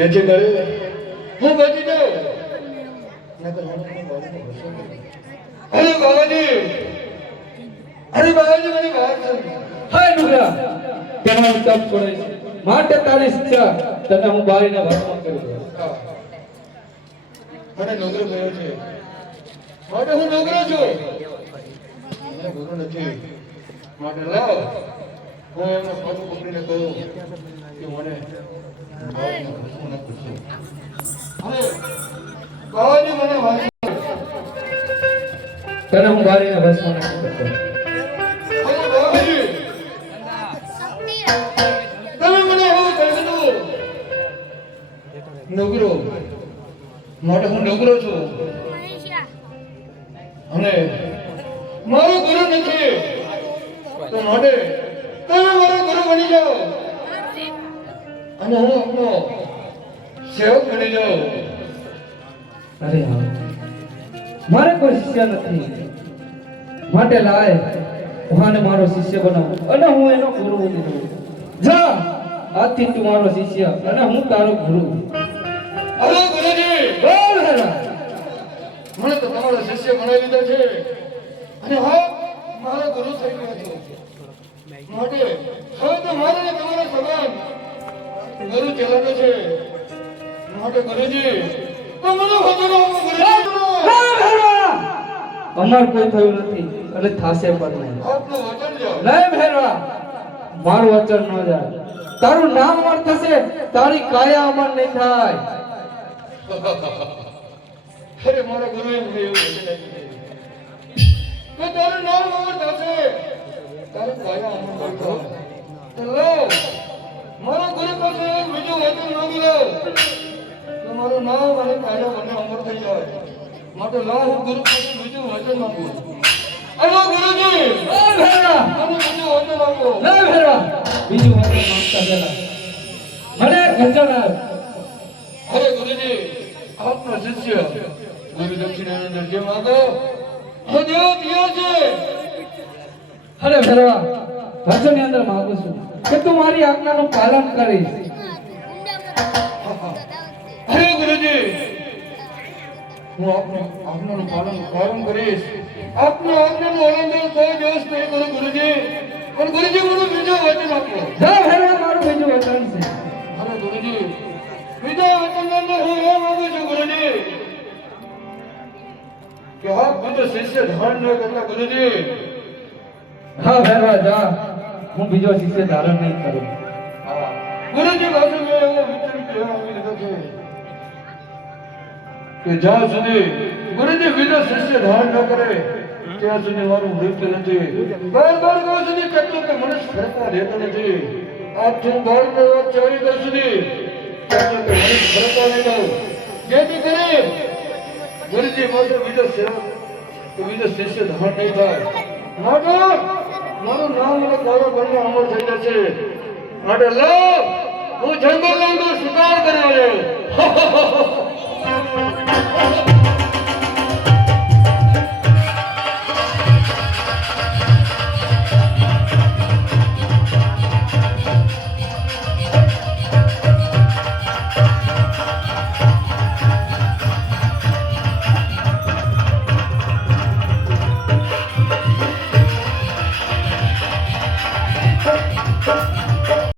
જેથી કરે હું બચી જાઉં. અરે બાબાજી, અરે બાબાજી મને વાત છે. હાય ડુગરા તેનો તપ છોડે છે માટે તારી શિક્ષા તને હું બારીને ભસ્મ કરી દઉં. મને નોકરો ગયો છે માટે હું નોકરો છું. મને ગુરુ નથી માટે લાવ હું એમનો પગ પકડીને કહું કે મને બાબાજી મને વાત તને હું બારીને ભસ્મ નથી કરતો. બાબાજી તમે મને એવું કહી દીધું નોકરો માટે હું નોકરો છું અને મારો ગુરુ નથી તો માટે તમે મારો ગુરુ બની જાઓ અને હું આપનો સેવક બની જાઉં. અરે હા, મારે કોઈ શિષ્ય નથી માટે લાય હું મારો શિષ્ય બનાવ અને હું એનો ગુરુ બની જાઉં. જા આજથી તું મારો શિષ્ય અને હું તારો ગુરુ. અરે ગુરુજી, બોલ હેરા. મને તો તમારો શિષ્ય બનાવી દીધો છે અને હા મારો ગુરુ થઈ ગયો છે માટે હવે તો મારો ને તમારો સંબંધ ગુરુ ચલાવે છે માટે ગુરુજી તો મને વચનો અમાર કોઈ થયું નથી એટલે થાશે પણ નહીં. આપનું વચન લો. નહીં ભેરવા, મારું વચન ન જાય. તારું નામ અમર થશે, તારી કાયા અમર નહીં થાય. અરે મારા ગુરુએ મને એવું વચન આપ્યું છે કે તારું નામ અમર થશે, તારી કાયા અમર નહીં થાય. તો લો મારા ગુરુ પાસે બીજું વચન માંગી લો તો મારું નામ અને કાયા બંને અમર થઈ જાય. માટે લા હું ગુરુ પાસે બીજું વચન માંગુ. અરે ગુરુજી, બોલ ભેરવા. મને બીજું વચન આપો. નહીં ભેરવા, બીજું વચન માંગતા પહેલા મને એક વચન આપ. અરે ગુરુજી, આપનો શિષ્ય ગુરુ દક્ષિણાની અંદર જે માંગો હું દેવ તૈયાર છે. અરે ભેરવા, વચનની અંદર માંગુ છું કે તું મારી આજ્ઞાનું પાલન કરીશ. અરે ગુરુજી, હું આપનું આજ્ઞાનું પાલન કરીશ. આપનું આજ્ઞાનું ઉલ્લંઘન કોઈ દિવસ નહીં કરું ગુરુજી. પણ ગુરુજી મને બીજું વચન આપો. જા ભેરવા, મારું બીજું વચન છે. અરે ગુરુજી, બીજા વચનની અંદર હું એ માંગુ છું ગુરુજી કે આપ બધો શિષ્ય ધારણ ન કરતા ગુરુજી. હા ભેરવા, જા. હું બીજો શિષ્ય ધારણ નહીં કરું. ગુરુજી પાસે મેં એવો વિચાર કહેવા આવી લીધો છે કે જ્યાં સુધી ગુરુજી બીજો શિષ્ય ધારણ ન કરે ત્યાં સુધી મારું મૃત્યુ નથી. 12 વર્ષ સુધી કેટલું કે મનુષ્ય ફરતા રહેતો નથી. આજથી 12 વર્ષ 24 વર્ષ સુધી કેટલું કે મનુષ્ય ફરતા નહીં દઉં. જેથી કરી ગુરુજી પાસે બીજો શિષ્ય ધારણ નહીં થાય. માટે મારું નામ અને કારો બંને અમર થઈ જશે. માટે લો હું જંગલ નો શિકાર કરવા આવ્યો. રાખે